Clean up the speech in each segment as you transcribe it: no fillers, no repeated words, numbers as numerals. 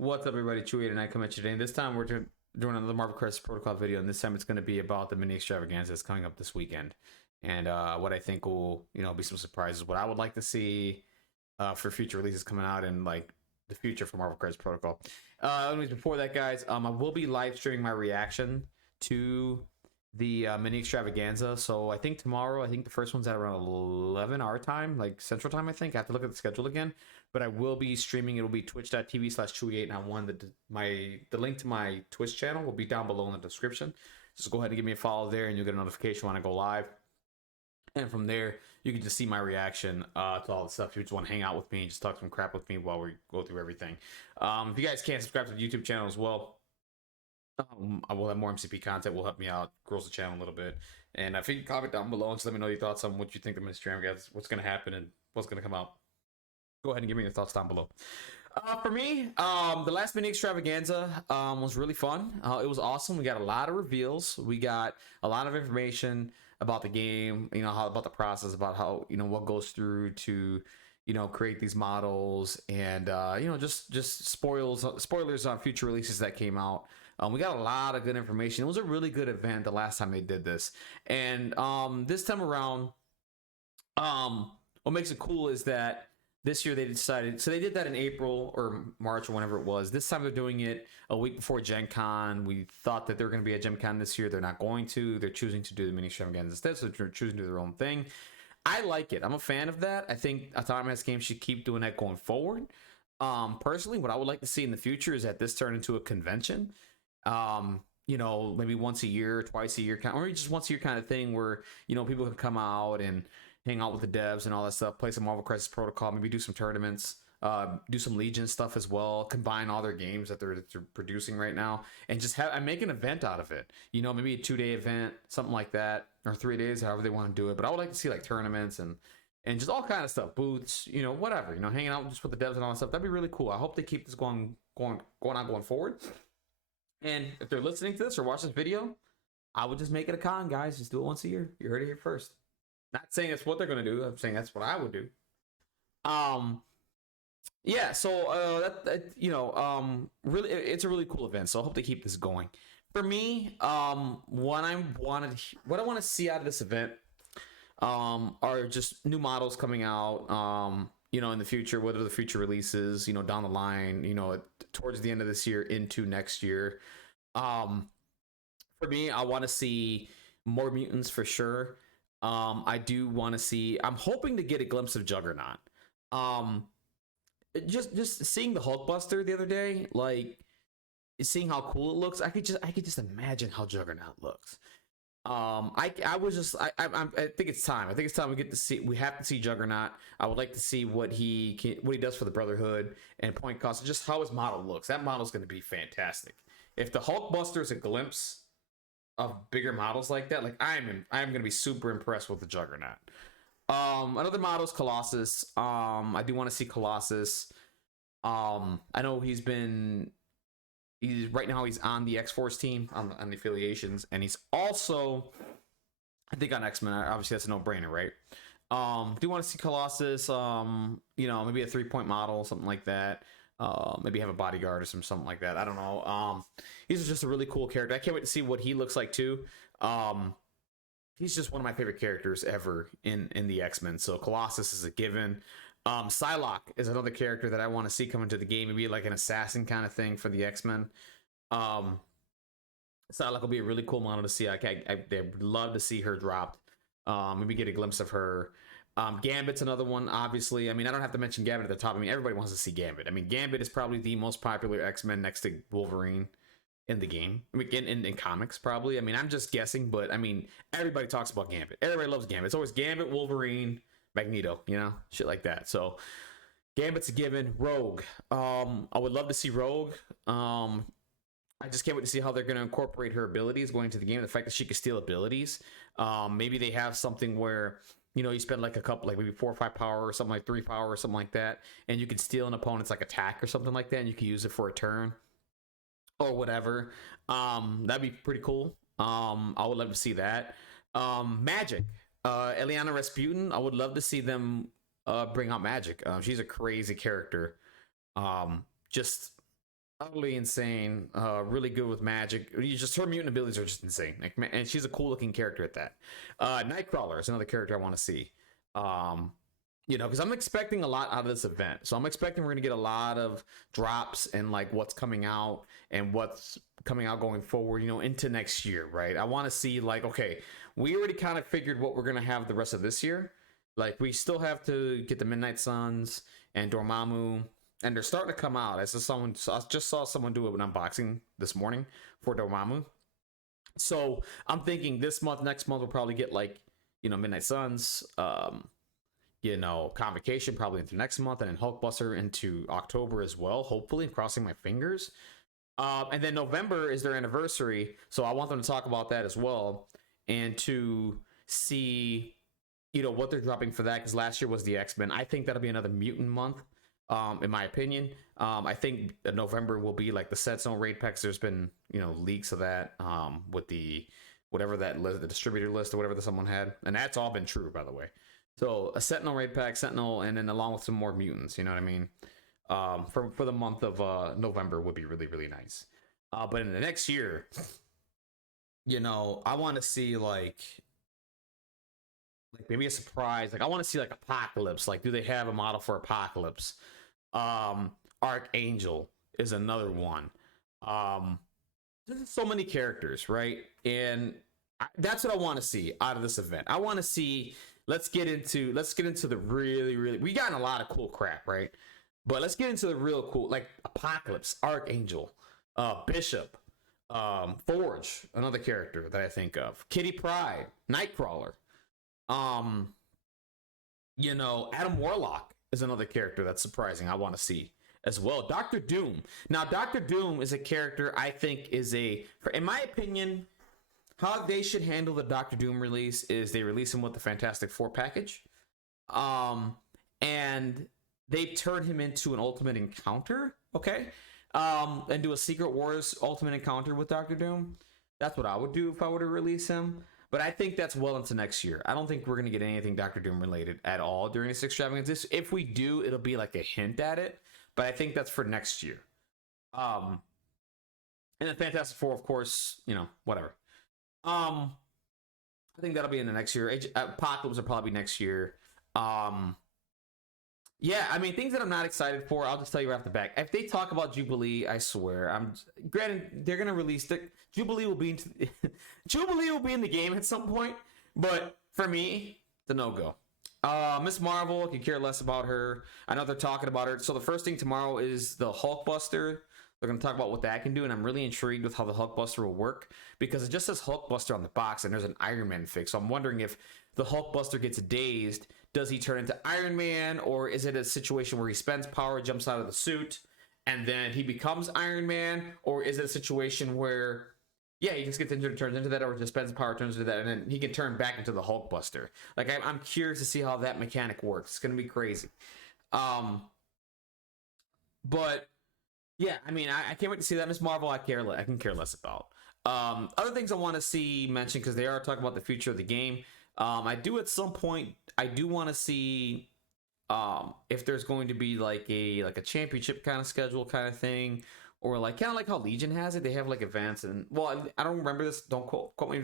What's up, everybody? Chewy and I come at you today. And this time we're doing another Marvel Crisis Protocol video, and this time it's going to be about the Mini Extravaganza that's coming up this weekend, and what I think will, be some surprises. What I would like to see for future releases coming out in like the future for Marvel Crisis Protocol. Anyways, before that, guys, I will be live streaming my reaction to the Mini Extravaganza. So I think tomorrow, the first one's at around 11 our time, like Central Time. I think I have to look at the schedule again, but I will be streaming. It'll be twitch.tv/chewy891. The link to my Twitch channel will be down below in the description. Just go ahead and give me a follow there, and you'll get a notification when I go live. And from there, you can just see my reaction to all the stuff. If you just want to hang out with me and just talk some crap with me while we go through everything. If you guys can't subscribe to the YouTube channel as well, I will have more MCP content. Will help me out, grows the channel a little bit. And if you can comment down below and just let me know your thoughts on what you think the Mini Extravaganza, what's going to happen and what's going to come out. Go ahead and give me your thoughts down below. For me, the last Mini Extravaganza was really fun. It was awesome. We got a lot of reveals. We got a lot of information about the game. How about the process, about how what goes through to create these models, and just spoilers on future releases that came out. We got a lot of good information. It was a really good event the last time they did this, and this time around, what makes it cool is that this year they decided, so they did that in April or March or whenever it was. This time they're doing it a week before Gen Con. We thought that they're going to be at Gen Con this year. They're not going to. They're choosing to do the Mini Extravaganza instead, so they're choosing to do their own thing. I like it. I'm a fan of that. I think Autonomous Games should keep doing that going forward. Personally, what I would like to see in the future is that this turn into a convention. Maybe once a year, twice a year, or just once a year kind of thing where, people can come out and hang out with the devs and all that stuff, play some Marvel Crisis Protocol, maybe do some tournaments, do some Legion stuff as well, combine all their games that they're producing right now, and just make an event out of it. Maybe a 2-day event, something like that, or 3 days, however they want to do it. But I would like to see like tournaments and just all kind of stuff, booths, whatever, hanging out just with the devs and all that stuff. That'd be really cool. I hope they keep this going forward. And if they're listening to this or watch this video, I would just make it a con, guys. Just do it once a year. You heard it here first. Not saying that's what they're going to do. I'm saying that's what I would do. Yeah. So really, it's a really cool event. So I hope they keep this going. For me, what I want to see out of this event, are just new models coming out. In the future, what are the future releases, down the line, towards the end of this year into next year. For me, I want to see more mutants for sure. I do want to see, I'm hoping to get a glimpse of Juggernaut. Just seeing the Hulkbuster the other day, like seeing how cool it looks, I could just imagine how Juggernaut looks. I think it's time. I think it's time we have to see Juggernaut. I would like to see what he does for the Brotherhood and point cost, just how his model looks. That model's going to be fantastic. If the Hulkbuster is a glimpse of bigger models like that, like I'm going to be super impressed with the Juggernaut. Another model is Colossus. I do want to see Colossus. I know he's right now he's on the X-Force team on the affiliations, and he's also, I think, on X-Men. Obviously that's a no-brainer, right? Do want to see Colossus, maybe a 3-point model, something like that. Maybe have a bodyguard or something like that. I don't know. He's just a really cool character. I can't wait to see what he looks like too. He's just one of my favorite characters ever in the X-Men. So Colossus is a given. Psylocke is another character that I want to see come into the game. Maybe like an assassin kind of thing for the X-Men. Psylocke will be a really cool model to see. I would love to see her dropped. Maybe get a glimpse of her. Gambit's another one, obviously. I mean, I don't have to mention Gambit at the top. I mean, everybody wants to see Gambit. I mean, Gambit is probably the most popular X-Men next to Wolverine in the game. I mean, in comics, probably. I mean, I'm just guessing, but I mean, everybody talks about Gambit. Everybody loves Gambit. It's always Gambit, Wolverine, Magneto, shit like that. So Gambit's a given. Rogue. I would love to see Rogue. I just can't wait to see how they're going to incorporate her abilities going into the game. The fact that she can steal abilities. Maybe they have something where, you spend like a couple, like maybe 4 or 5 power or something, like 3 power or something like that, and you can steal an opponent's like attack or something like that, and you can use it for a turn or whatever. That'd be pretty cool. I would love to see that. Magic. Eliana Rasputin, I would love to see them bring out Magic. She's a crazy character. Just utterly insane. Really good with magic. Her mutant abilities are just insane. Like, and she's a cool looking character at that. Nightcrawler is another character I want to see. Because I'm expecting a lot out of this event. So I'm expecting we're gonna get a lot of drops and like what's coming out and what's coming out going forward. Into next year, right? I want to see like, okay, we already kind of figured what we're gonna have the rest of this year. Like we still have to get the Midnight Suns and Dormammu, and they're starting to come out. I just saw someone do an unboxing this morning for Dormammu. So I'm thinking this month, next month, we'll probably get like Midnight Suns, Convocation probably into next month, and then Hulkbuster into October as well. Hopefully, I'm crossing my fingers. And then November is their anniversary, so I want them to talk about that as well, and to see what they're dropping for that, because last year was the X-Men. I think that'll be another mutant month, in my opinion. I think November will be like the Set Zone raid packs. There's been leaks of that with the whatever that list, the distributor list or whatever that someone had, and that's all been true, by the way. So a Sentinel raid pack, Sentinel, and then along with some more mutants. You know what I mean? For the month of November would be really, really nice. But in the next year, I want to see like maybe a surprise. Like I want to see like Apocalypse. Like, do they have a model for Apocalypse? Archangel is another one. There's so many characters, right? And that's what I want to see out of this event. I want to see. Let's get into the really we got a lot of cool crap, right? But let's get into the real cool, like Apocalypse, Archangel, Bishop, Forge, another character that I think of, Kitty Pryde, Nightcrawler, Adam Warlock is another character that's surprising. I want to see as well. Doctor Doom. Now, Doctor Doom is a character I think is in my opinion. How they should handle the Doctor Doom release is they release him with the Fantastic Four package. And they turn him into an Ultimate Encounter, okay? And do a Secret Wars Ultimate Encounter with Doctor Doom. That's what I would do if I were to release him. But I think that's well into next year. I don't think we're going to get anything Doctor Doom related at all during this extravaganza. If we do, it'll be like a hint at it. But I think that's for next year. And then Fantastic Four, of course, whatever. I think that'll be in the next year. Apocalypse will probably be next year. Yeah, I mean, things that I'm not excited for, I'll just tell you right off the bat. If they talk about Jubilee, I swear, granted they're gonna release Jubilee will be Jubilee will be in the game at some point, but for me, it's a no-go. Miss Marvel, I could care less about her. I know they're talking about her. So the first thing tomorrow is the Hulkbuster. They're going to talk about what that can do, and I'm really intrigued with how the Hulkbuster will work, because it just says Hulkbuster on the box, and there's an Iron Man fix. So I'm wondering if the Hulkbuster gets dazed, does he turn into Iron Man, or is it a situation where he spends power, jumps out of the suit, and then he becomes Iron Man, or is it a situation where, yeah, he just gets injured and turns into that, or just spends power, turns into that, and then he can turn back into the Hulkbuster. Like, I'm curious to see how that mechanic works. It's going to be crazy. But yeah, I mean, I can't wait to see that. Miss Marvel, I can care less about. Other things I want to see mentioned, because they are talking about the future of the game. I do at some point. I do want to see if there's going to be like a championship kind of schedule kind of thing, or like kind of like how Legion has it. They have like events, and well, I don't remember this. Don't quote me.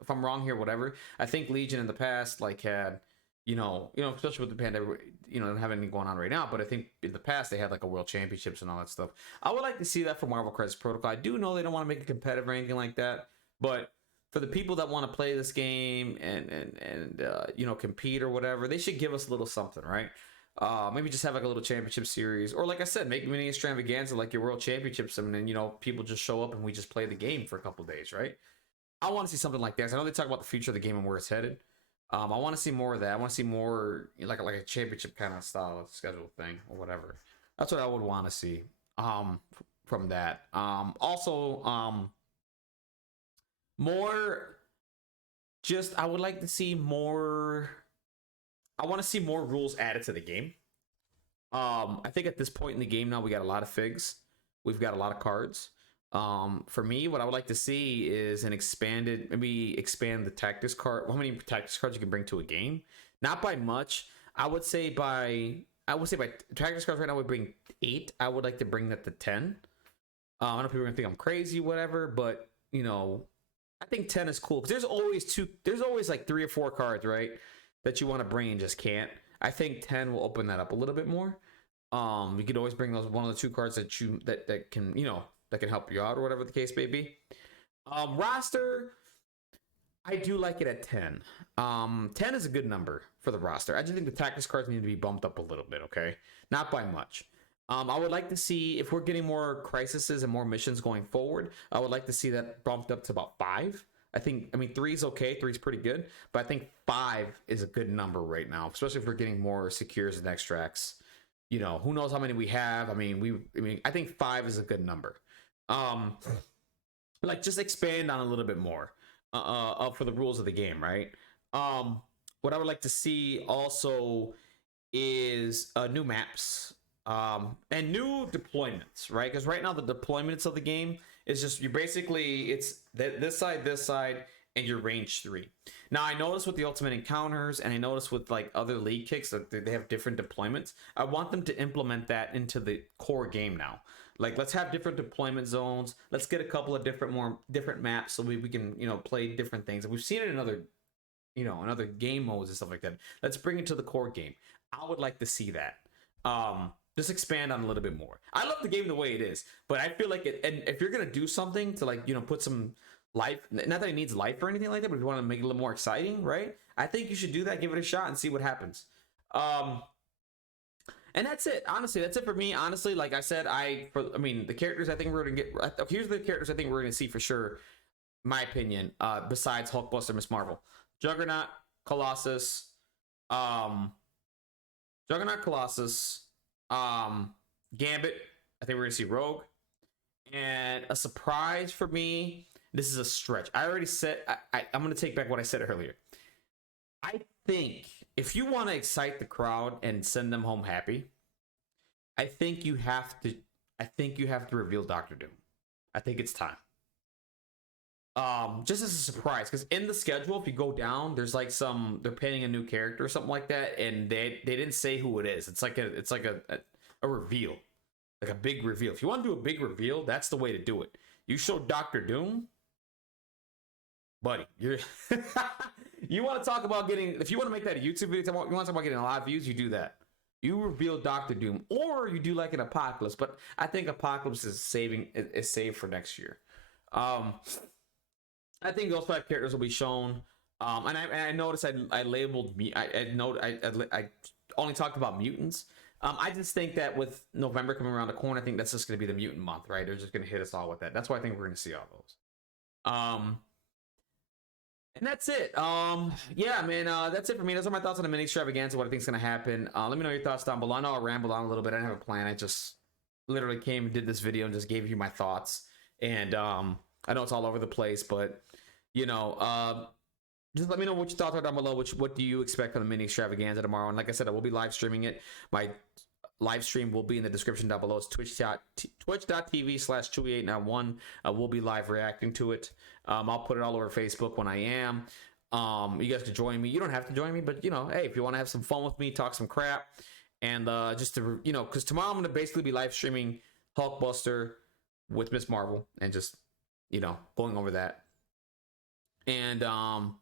If I'm wrong here, whatever. I think Legion in the past like had. Especially with the pandemic, don't have anything going on right now. But I think in the past they had like a world championships and all that stuff. I would like to see that for Marvel Crisis Protocol. I do know they don't want to make it competitive or anything like that, but for the people that want to play this game and compete or whatever, they should give us a little something, right? Maybe just have like a little championship series, or like I said, make Mini Extravaganza like your world championships, and then people just show up and we just play the game for a couple days, right? I want to see something like that. I know they talk about the future of the game and where it's headed. I want to see more of that. I want to see more like a championship kind of style schedule thing or whatever. That's what I would want to see from that. Also, more. Just I would like to see more. I want to see more rules added to the game. I think at this point in the game now we got a lot of figs. We've got a lot of cards. For me, what I would like to see is expand the tactics card. How many tactics cards you can bring to a game? Not by much. I would say by tactics cards right now we bring 8. I would like to bring that to 10. I know people are gonna think I'm crazy, whatever, but you know, I think 10 is cool because there's always like 3 or 4 cards, right, that you want to bring and just can't. I think 10 will open that up a little bit more. You could always bring those one of the 2 cards that can, you know, that can help you out or whatever the case may be. Roster, I do like it at 10. 10 is a good number for the roster. I just think the tactics cards need to be bumped up a little bit, okay? Not by much. I would like to see, if we're getting more crises and more missions going forward, I would like to see that bumped up to about 5. I mean, 3 is okay. 3 is pretty good. But I think 5 is a good number right now, especially if we're getting more secures and extracts. You know, who knows how many we have. I mean, I think 5 is a good number. Like, just expand on a little bit more for the rules of the game, right? What I would like to see also is new maps and new deployments, right? Because right now the deployments of the game is just it's this side, and your range 3. Now I noticed with the ultimate encounters, and I noticed with like other league kicks that they have different deployments. I want them to implement that into the core game now. Like, let's have different deployment zones. Let's get a couple of different maps so we can, you know, play different things. And we've seen it in other, you know, in other game modes and stuff like that. Let's bring it to the core game. I would like to see that. Just expand on a little bit more. I love the game the way it is, but I feel like and if you're gonna do something to, like, you know, put some life, not that it needs life or anything like that, but if you want to make it a little more exciting, right? I think you should do that. Give it a shot and see what happens. And that's it. Honestly, that's it for me. Honestly, like I said, the characters I think we're gonna get. Here's the characters I think we're gonna see for sure. My opinion. Besides Hulkbuster, Miss Marvel, Juggernaut, Colossus, Gambit. I think we're gonna see Rogue, and a surprise for me. This is a stretch. I already said. I'm gonna take back what I said earlier. I think if you want to excite the crowd and send them home happy, I think you have to reveal Doctor Doom. I think it's time. Just as a surprise, because in the schedule, if you go down, there's like they're painting a new character or something like that, and they didn't say who it is. It's like a reveal, like a big reveal. If you want to do a big reveal, that's the way to do it. You show Doctor Doom, buddy. You want to talk about getting, if you want to make that a YouTube video, you want to talk about getting a lot of views, you do that. You reveal Doctor Doom, or you do like an Apocalypse, but I think Apocalypse is saved for next year. I think those 5 characters will be shown. And I noticed I labeled me. I only talked about mutants. I just think that with November coming around the corner, I think that's just going to be the mutant month, right? They're just going to hit us all with that. That's why I think we're going to see all those. And that's it. Yeah, man, that's it for me. Those are my thoughts on the Mini Extravaganza, what I think is going to happen. Let me know your thoughts down below. I know I rambled on a little bit. I didn't have a plan. I just literally came and did this video and just gave you my thoughts. And I know it's all over the place, but, you know, just let me know what your thoughts are down below. What do you expect on the Mini Extravaganza tomorrow? And like I said, I will be live streaming it. My live stream will be in the description down below. It's twitch.tv/chewy891. We'll be live reacting to it. I'll put it all over Facebook when I am. You guys can join me. You don't have to join me, but, you know, hey, if you want to have some fun with me, talk some crap, and just to, you know, because tomorrow I'm going to basically be live streaming Hulkbuster with Miss Marvel and just, you know, going over that. And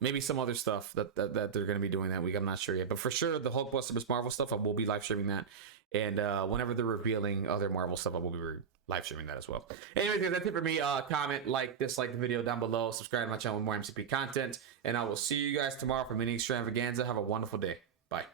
maybe some other stuff that they're going to be doing that week. I'm not sure yet, but for sure the Hulkbuster Miss Marvel stuff, I will be live streaming that. And whenever they're revealing other Marvel stuff, I will be live streaming that as well. Anyway, that's it for me. Comment, dislike the video down below. Subscribe to my channel with more MCP content. And I will see you guys tomorrow for Mini Extravaganza. Have a wonderful day. Bye.